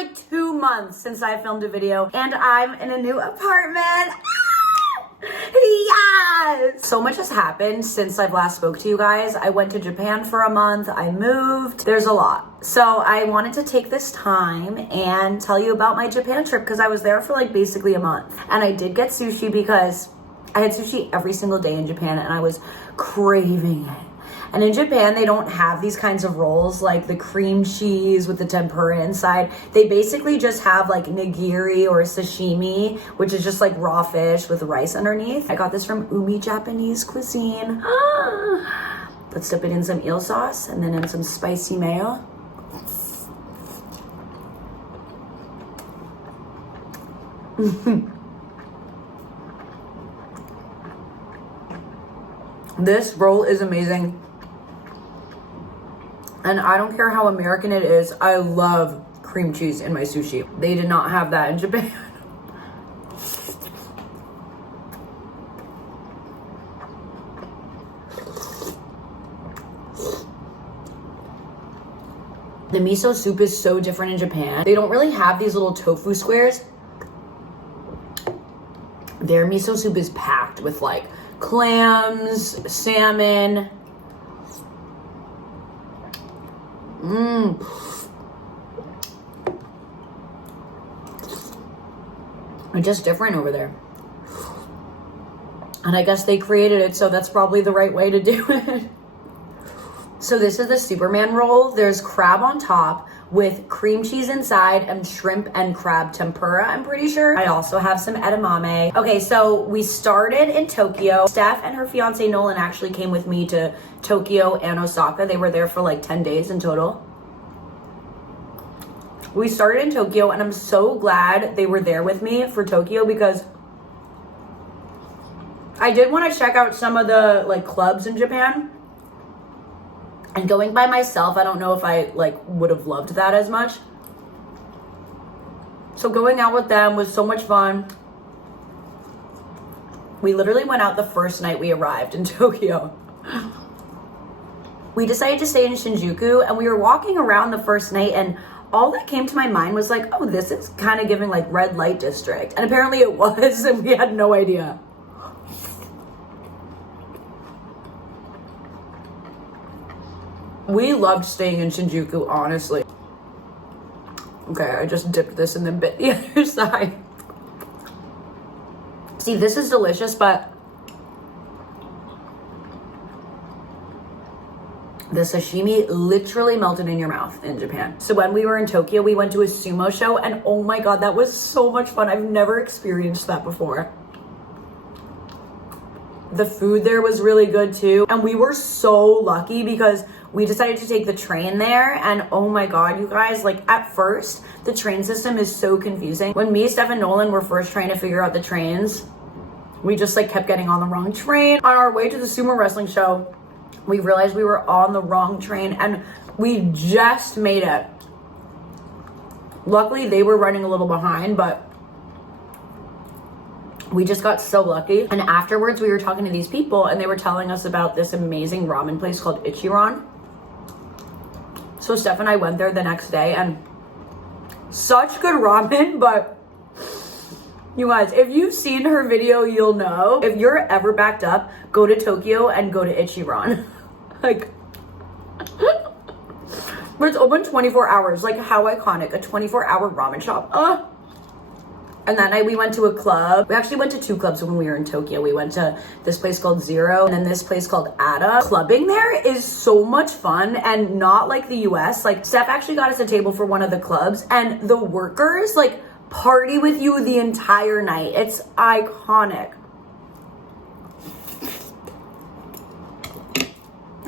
like 2 months since I filmed a video and I'm in a new apartment. Yes! So much has happened since I've last spoke to you guys. I went to Japan for a month. I moved. There's a lot. So I wanted to take this time and tell you about my Japan trip because I was there for like basically a month. And I did get sushi because I had sushi every single day in Japan and I was craving it. And in Japan, they don't have these kinds of rolls like the cream cheese with the tempura inside. They basically just have like nigiri or sashimi, which is just like raw fish with rice underneath. I got this from Umi Japanese Cuisine. Let's dip it in some eel sauce and then in some spicy mayo. This roll is amazing. And I don't care how American it is, I love cream cheese in my sushi. They did not have that in Japan. The miso soup is so different in Japan. They don't really have these little tofu squares. Their miso soup is packed with like clams, salmon. It's just different over there. And I guess they created it, so that's probably the right way to do it. So this is the Superman roll. There's crab on top with cream cheese inside and shrimp and crab tempura, I'm pretty sure. I also have some edamame. Okay, so we started in Tokyo. Steph and her fiance Nolan actually came with me to Tokyo and Osaka. They were there for like 10 days in total. We started in Tokyo and I'm so glad they were there with me for Tokyo because I did want to check out some of the like clubs in Japan. And going by myself, I don't know if I like would have loved that as much. So going out with them was so much fun. We literally went out the first night we arrived in Tokyo. We decided to stay in Shinjuku and we were walking around the first night and all that came to my mind was like, oh, this is kind of giving like red light district. And apparently it was, and we had no idea. We loved staying in Shinjuku, honestly. Okay, I just dipped this and then bit the other side. See, this is delicious, but the sashimi literally melted in your mouth in Japan. So when we were in Tokyo, we went to a sumo show and oh my God, that was so much fun. I've never experienced that before. The food there was really good too. And we were so lucky because we decided to take the train there and oh my God, you guys, like at first, the train system is so confusing. When me, Steph, and Nolan were first trying to figure out the trains, we just like kept getting on the wrong train. On our way to the sumo wrestling show, we realized we were on the wrong train and we just made it. Luckily, they were running a little behind, but we just got so lucky. And afterwards, we were talking to these people and they were telling us about this amazing ramen place called Ichiran. So Steph and I went there the next day and such good ramen, but you guys, if you've seen her video, you'll know. If you're ever backed up, go to Tokyo and go to Ichiran. Like, but it's open 24 hours. Like, how iconic, a 24-hour ramen shop. And that night we went to a club. We actually went to 2 clubs when we were in Tokyo. We went to this place called Zero and then this place called Ada. Clubbing there is so much fun and not like the US. Like, Steph actually got us a table for one of the clubs and the workers like party with you the entire night. It's iconic.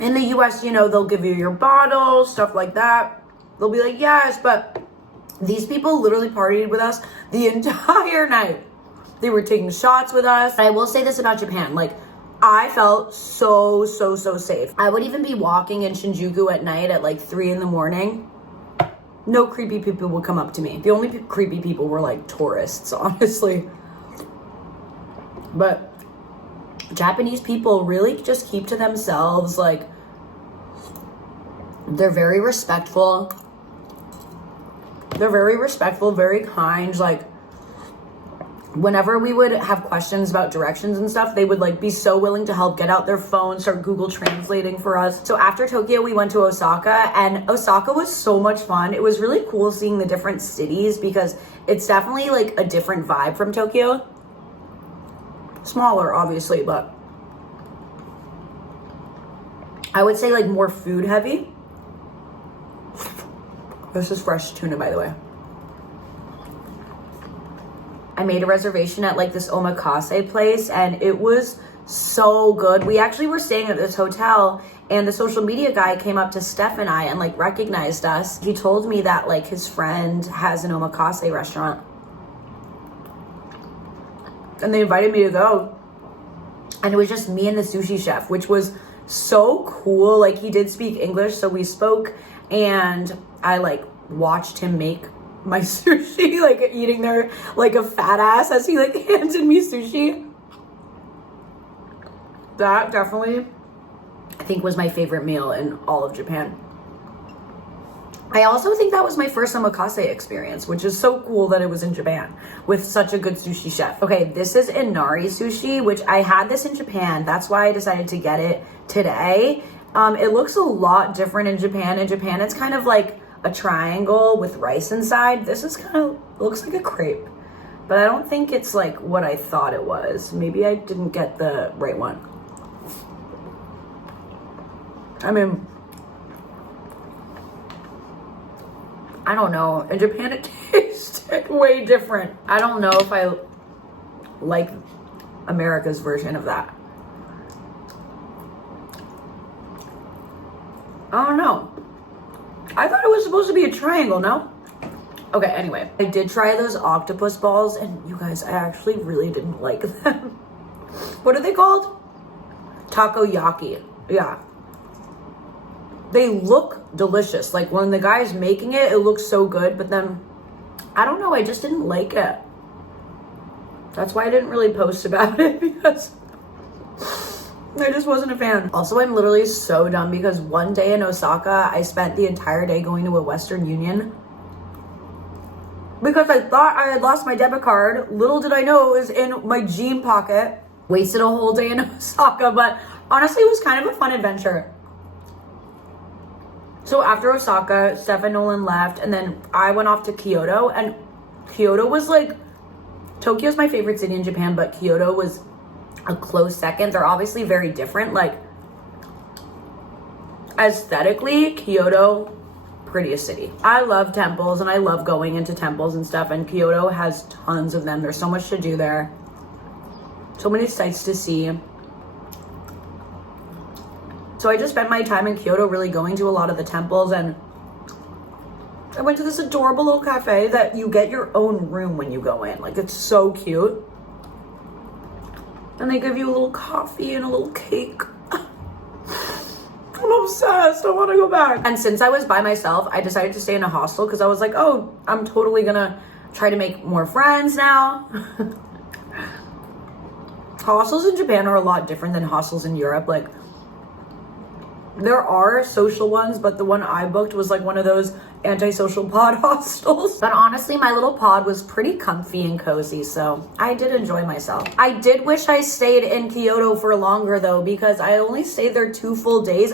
In the US, you know, they'll give you your bottle, stuff like that. They'll be like, yes, but these people literally partied with us the entire night. They were taking shots with us. I will say this about Japan, like, I felt so safe. I would even be walking in Shinjuku at night at like 3 a.m. No creepy people would come up to me. The only creepy people were like tourists, honestly. But Japanese people really just keep to themselves. Like, they're very respectful. They're very respectful, very kind. Like, whenever we would have questions about directions and stuff, they would like be so willing to help, get out their phone, start Google translating for us. So after Tokyo, we went to Osaka, and Osaka was so much fun. It was really cool seeing the different cities because it's definitely like a different vibe from Tokyo. Smaller, obviously, but I would say like more food heavy. This is fresh tuna, by the way. I made a reservation at like this omakase place, and it was so good. We actually were staying at this hotel, and the social media guy came up to Steph and I and like recognized us. He told me that like his friend has an omakase restaurant, and they invited me to go. And it was just me and the sushi chef, which was so cool. Like, he did speak English, so we spoke, and I like watched him make my sushi, like eating there like a fat ass as he like handed me sushi. That definitely, I think, was my favorite meal in all of Japan. I also think that was my first omakase experience, which is so cool that it was in Japan with such a good sushi chef. Okay, this is Inari sushi, which I had this in Japan. That's why I decided to get it today. It looks a lot different in Japan. In Japan, it's kind of like a triangle with rice inside. This is kind of, looks like a crepe, but I don't think it's like what I thought it was. Maybe I didn't get the right one. I mean, I don't know. In Japan, it tasted way different. I don't know if I like America's version of that. I don't know. I thought it was supposed to be a triangle, no? Okay, anyway. I did try those octopus balls, and you guys, I actually really didn't like them. What are they called? Takoyaki. Yeah. They look delicious. Like, when the guy's making it, it looks so good, but then, I don't know, I just didn't like it. That's why I didn't really post about it, because I just wasn't a fan. Also, I'm literally so dumb because one day in Osaka, I spent the entire day going to a Western Union because I thought I had lost my debit card. Little did I know it was in my jean pocket. Wasted a whole day in Osaka, but honestly, it was kind of a fun adventure. So after Osaka, Steph and Nolan left, and then I went off to Kyoto, and Kyoto was like, Tokyo's my favorite city in Japan, but Kyoto was a close second. They're obviously very different. Like, aesthetically, Kyoto, prettiest city. I love temples, and I love going into temples and stuff, and Kyoto has tons of them. There's so much to do there. So many sights to see. So I just spent my time in Kyoto really going to a lot of the temples, and I went to this adorable little cafe that you get your own room when you go in. Like, it's so cute. And they give you a little coffee and a little cake. I'm obsessed. I want to go back. And since I was by myself, I decided to stay in a hostel because I was like, oh, I'm totally gonna try to make more friends now. Hostels in Japan are a lot different than hostels in Europe. Like, there are social ones, but the one I booked was like one of those antisocial pod hostels. But honestly, my little pod was pretty comfy and cozy, so I did enjoy myself. I did wish I stayed in Kyoto for longer though, because I only stayed there 2 full days.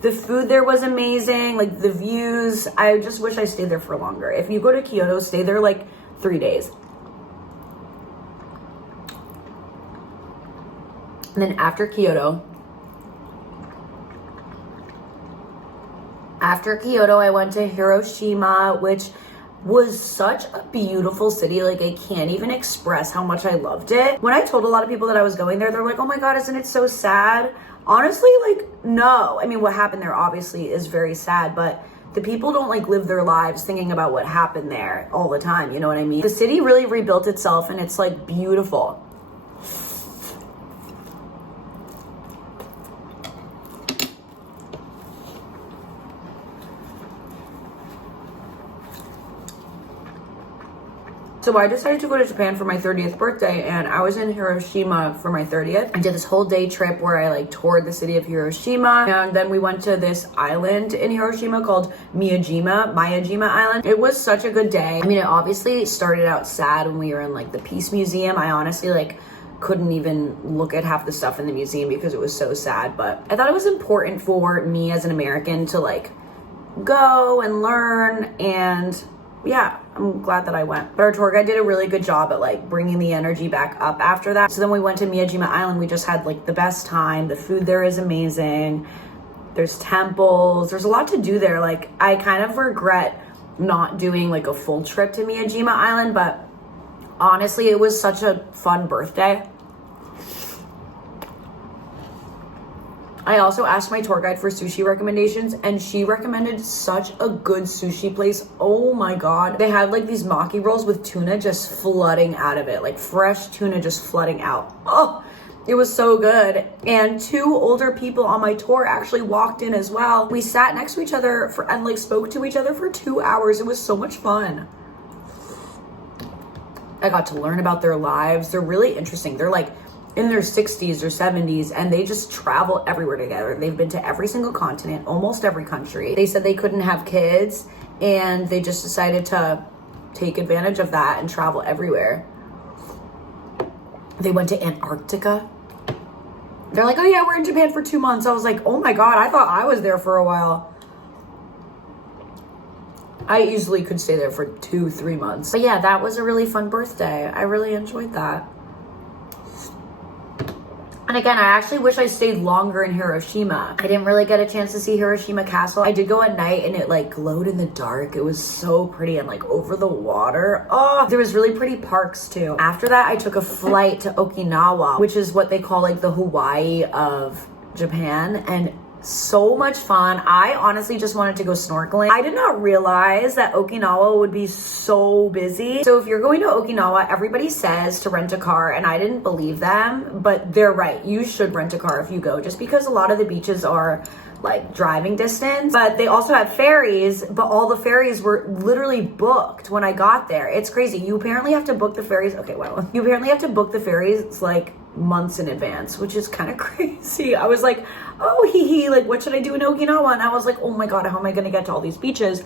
The food there was amazing, like the views. I just wish I stayed there for longer. If you go to Kyoto, stay there like 3 days. And then after Kyoto, I went to Hiroshima, which was such a beautiful city. Like, I can't even express how much I loved it. When I told a lot of people that I was going there, they're like, oh my God, isn't it so sad? Honestly, like, no. I mean, what happened there obviously is very sad, but the people don't like live their lives thinking about what happened there all the time. You know what I mean? The city really rebuilt itself, and it's like beautiful. So I decided to go to Japan for my 30th birthday, and I was in Hiroshima for my 30th. I did this whole day trip where I like toured the city of Hiroshima, and then we went to this island in Hiroshima called Miyajima Island. It was such a good day. I mean, it obviously started out sad when we were in like the Peace Museum. I honestly like couldn't even look at half the stuff in the museum because it was so sad, but I thought it was important for me as an American to like go and learn, and yeah, I'm glad that I went. But our tour guide did a really good job at like bringing the energy back up after that. So then we went to Miyajima Island. We just had like the best time. The food there is amazing. There's temples. There's a lot to do there. Like I kind of regret not doing like a full trip to Miyajima Island, but honestly, it was such a fun birthday. I also asked my tour guide for sushi recommendations, and she recommended such a good sushi place. Oh my god. They had like these maki rolls with tuna just flooding out of it, like fresh tuna just flooding out. Oh, it was so good. And two older people on my tour actually walked in as well. We sat next to each other and like spoke to each other for 2 hours. It was so much fun. I got to learn about their lives. They're really interesting. They're like in their 60s or 70s, and they just travel everywhere together. They've been to every single continent, almost every country. They said they couldn't have kids, and they just decided to take advantage of that and travel everywhere. They went to Antarctica. They're like, oh yeah, we're in Japan for 2 months. I was like, oh my god, I thought I was there for a while. I easily could stay there for 2-3 months. But yeah, that was a really fun birthday. I really enjoyed that. And again, I actually wish I stayed longer in Hiroshima. I didn't really get a chance to see Hiroshima Castle. I did go at night, and it like glowed in the dark. It was so pretty and like over the water. Oh, there was really pretty parks too. After that, I took a flight to Okinawa, which is what they call like the Hawaii of Japan, and so much fun. I honestly just wanted to go snorkeling. I did not realize that Okinawa would be so busy. So if you're going to Okinawa, everybody says to rent a car, and I didn't believe them, but they're right. You should rent a car if you go, just because a lot of the beaches are like driving distance, but they also have ferries, but all the ferries were literally booked when I got there. It's crazy. You apparently have to book the ferries. Okay, well, you apparently have to book the ferries like months in advance, which is kind of crazy. I was like, oh, hee, like, what should I do in Okinawa? And I was like, oh my god, how am I gonna get to all these beaches?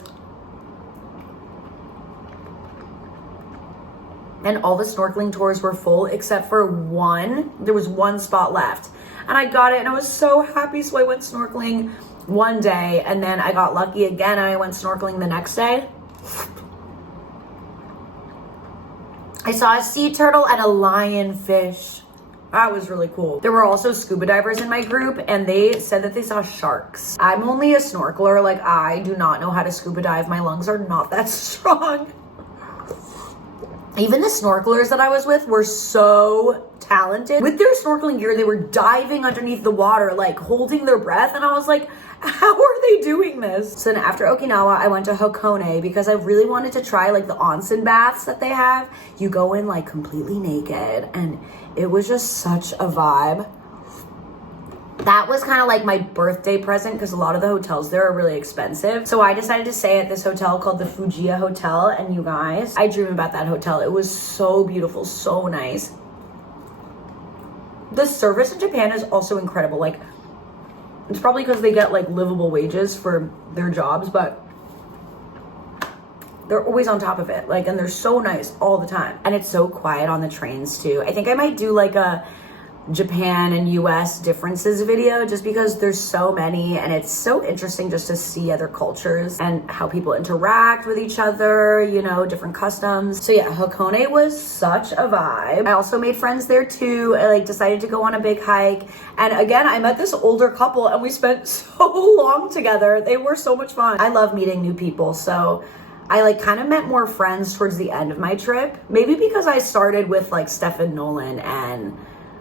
And all the snorkeling tours were full except for one. There was one spot left, and I got it, and I was so happy. So I went snorkeling one day, and then I got lucky again, and I went snorkeling the next day. I saw a sea turtle and a lionfish. That was really cool. There were also scuba divers in my group, and they said that they saw sharks. I'm only a snorkeler. Like, I do not know how to scuba dive. My lungs are not that strong. Even the snorkelers that I was with were so talented. With their snorkeling gear, they were diving underneath the water, like holding their breath. And I was like, how are they doing this? So then after Okinawa, I went to Hakone because I really wanted to try like the onsen baths that they have. You go in like completely naked, and it was just such a vibe. That was kind of like my birthday present because a lot of the hotels there are really expensive. So I decided to stay at this hotel called the Fujiya Hotel, and you guys, I dream about that hotel. It was so beautiful, so nice. The service in Japan is also incredible. Like, it's probably because they get like livable wages for their jobs, but they're always on top of it. Like, and they're so nice all the time. And it's so quiet on the trains too. I think I might do like a Japan and US differences video just because there's so many, and it's so interesting just to see other cultures and how people interact with each other, you know, different customs. So yeah, Hakone was such a vibe. I also made friends there too. I like decided to go on a big hike, and again I met this older couple and we spent so long together. They were so much fun. I love meeting new people, so I like kind of met more friends towards the end of my trip, maybe because I started with like Steph and Nolan, and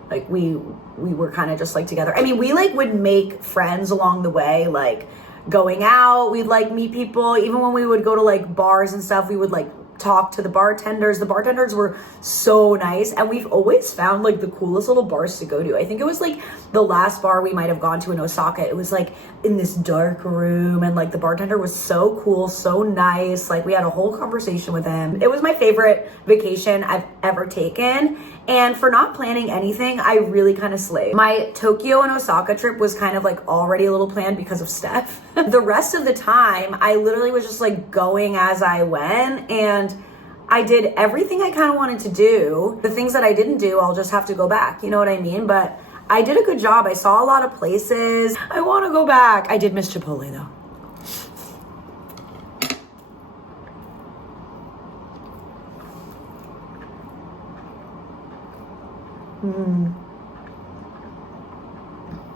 like we were kind of just like together. I mean, we like would make friends along the way, like going out, we'd like meet people. Even when we would go to like bars and stuff, we would like talk to the bartenders. The bartenders were so nice, and we've always found like the coolest little bars to go to. I think it was like the last bar we might have gone to in Osaka. It was like in this dark room, and like the bartender was so cool, so nice. Like we had a whole conversation with him. It was my favorite vacation I've ever taken. And for not planning anything, I really kind of slayed. My Tokyo and Osaka trip was kind of like already a little planned because of Steph. The rest of the time, I literally was just like going as I went, and I did everything I kind of wanted to do. The things that I didn't do, I'll just have to go back. You know what I mean? But I did a good job. I saw a lot of places. I want to go back. I did miss Chipotle though.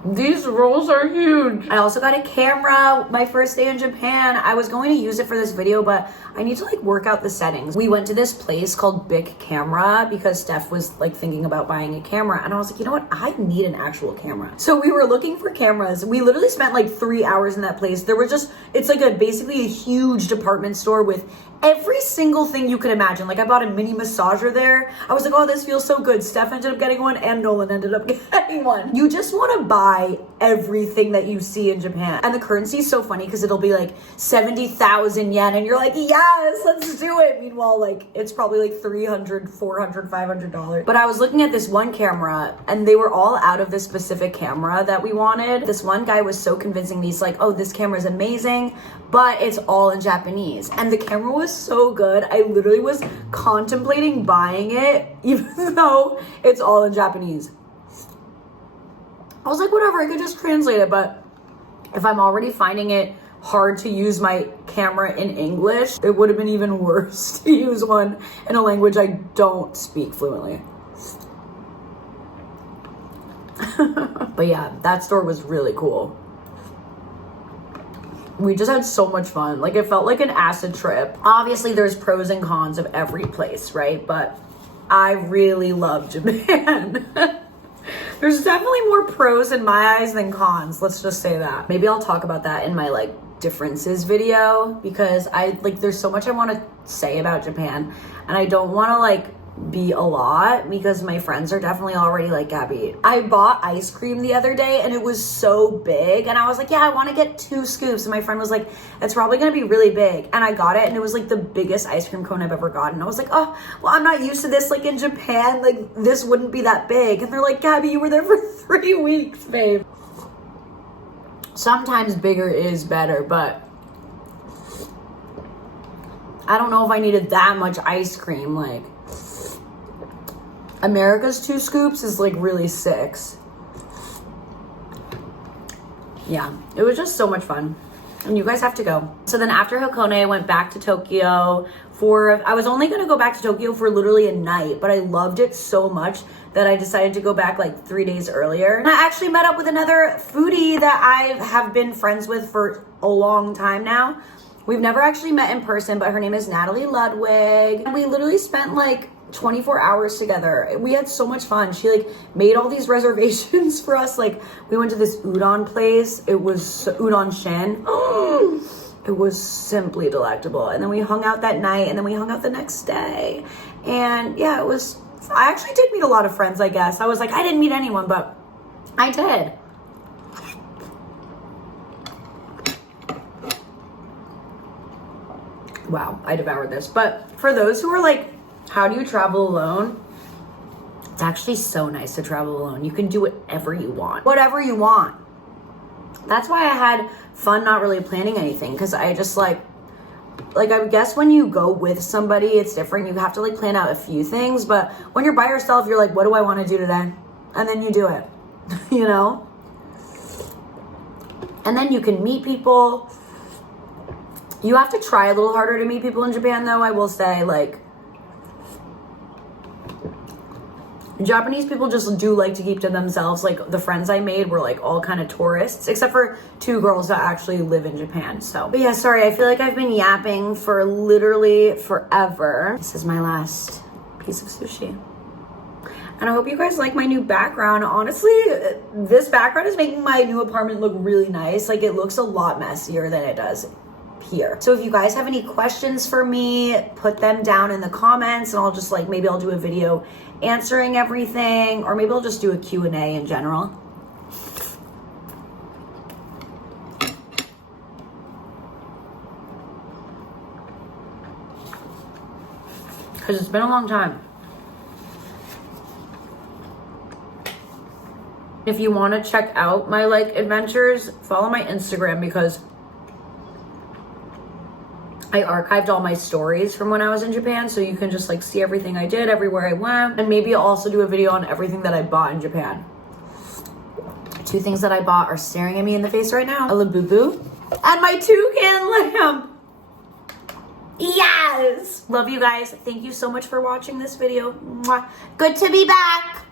These rolls are huge. I also got a camera my first day in Japan. I was going to use it for this video, but I need to like work out the settings. We went to this place called Bic Camera because Steph was like thinking about buying a camera, and I was like, you know what? I need an actual camera. So we were looking for cameras. We literally spent like 3 hours in that place. There was just, it's like basically a huge department store with every single thing you could imagine. Like I bought a mini massager there. I was like, oh, this feels so good. Steph ended up getting one and Nolan ended up getting one. You just want to buy everything that you see in Japan. And the currency is so funny because it'll be like 70,000 yen and you're like, yes, let's do it. Meanwhile, like it's probably like $300, $400, $500. But I was looking at this one camera and they were all out of this specific camera that we wanted. This one guy was so convincing. He's like, oh, this camera is amazing, but it's all in Japanese. And the camera was so good. I literally was contemplating buying it even though it's all in Japanese. I was like, whatever, I could just translate it, but if I'm already finding it hard to use my camera in English, it would have been even worse to use one in a language I don't speak fluently. But yeah, that store was really cool. We just had so much fun. Like it felt like an acid trip. Obviously there's pros and cons of every place, right? But I really love Japan. There's definitely more pros in my eyes than cons. Let's just say that. Maybe I'll talk about that in my like differences video because there's so much I want to say about Japan and I don't want to like be a lot because my friends are definitely already like, Gabby, I bought ice cream the other day and it was so big and I was like, yeah, I want to get 2 scoops, and my friend was like, it's probably gonna be really big, and I got it and it was like the biggest ice cream cone I've ever gotten. I was like, oh well, I'm not used to this. Like in Japan, like this wouldn't be that big. And they're like, Gabby, you were there for 3 weeks, babe. Sometimes bigger is better, but I don't know if I needed that much ice cream. Like America's 2 scoops is like really 6. Yeah, it was just so much fun. And you guys have to go. So then after Hakone, I went back to Tokyo I was only going to go back to Tokyo for literally a night, but I loved it so much that I decided to go back like 3 days earlier. And I actually met up with another foodie that I have been friends with for a long time now. We've never actually met in person, but her name is Natalie Ludwig. And we literally spent like 24 hours together. We had so much fun. She like made all these reservations for us. Like we went to this udon place. It was udon shin. It was simply delectable. And then we hung out that night and then we hung out the next day. And yeah, I actually did meet a lot of friends, I guess. I was like, I didn't meet anyone, but I did. Wow, I devoured this. But for those who are like, how do you travel alone? It's actually so nice to travel alone. You can do whatever you want. Whatever you want. That's why I had fun not really planning anything, because I just like I guess when you go with somebody, it's different. You have to like plan out a few things, but when you're by yourself, you're like, what do I want to do today? And then you do it, you know? And then you can meet people. You have to try a little harder to meet people in Japan, though, I will say. Like, Japanese people just do like to keep to themselves. Like the friends I made were like all kind of tourists, except for 2 girls that actually live in Japan. So, but yeah, sorry, I feel like I've been yapping for literally forever. This is my last piece of sushi. And I hope you guys like my new background. Honestly, this background is making my new apartment look really nice. Like it looks a lot messier than it does here. So if you guys have any questions for me, put them down in the comments and I'll just like, maybe I'll do a video answering everything, or maybe I'll just do a Q&A in general. Because it's been a long time. If you want to check out my like adventures, follow my Instagram because I archived all my stories from when I was in Japan, so you can just like see everything I did, everywhere I went, and maybe I'll also do a video on everything that I bought in Japan. 2 things that I bought are staring at me in the face right now. A Labubu and my toucan lamp. Yes! Love you guys. Thank you so much for watching this video. Mwah. Good to be back.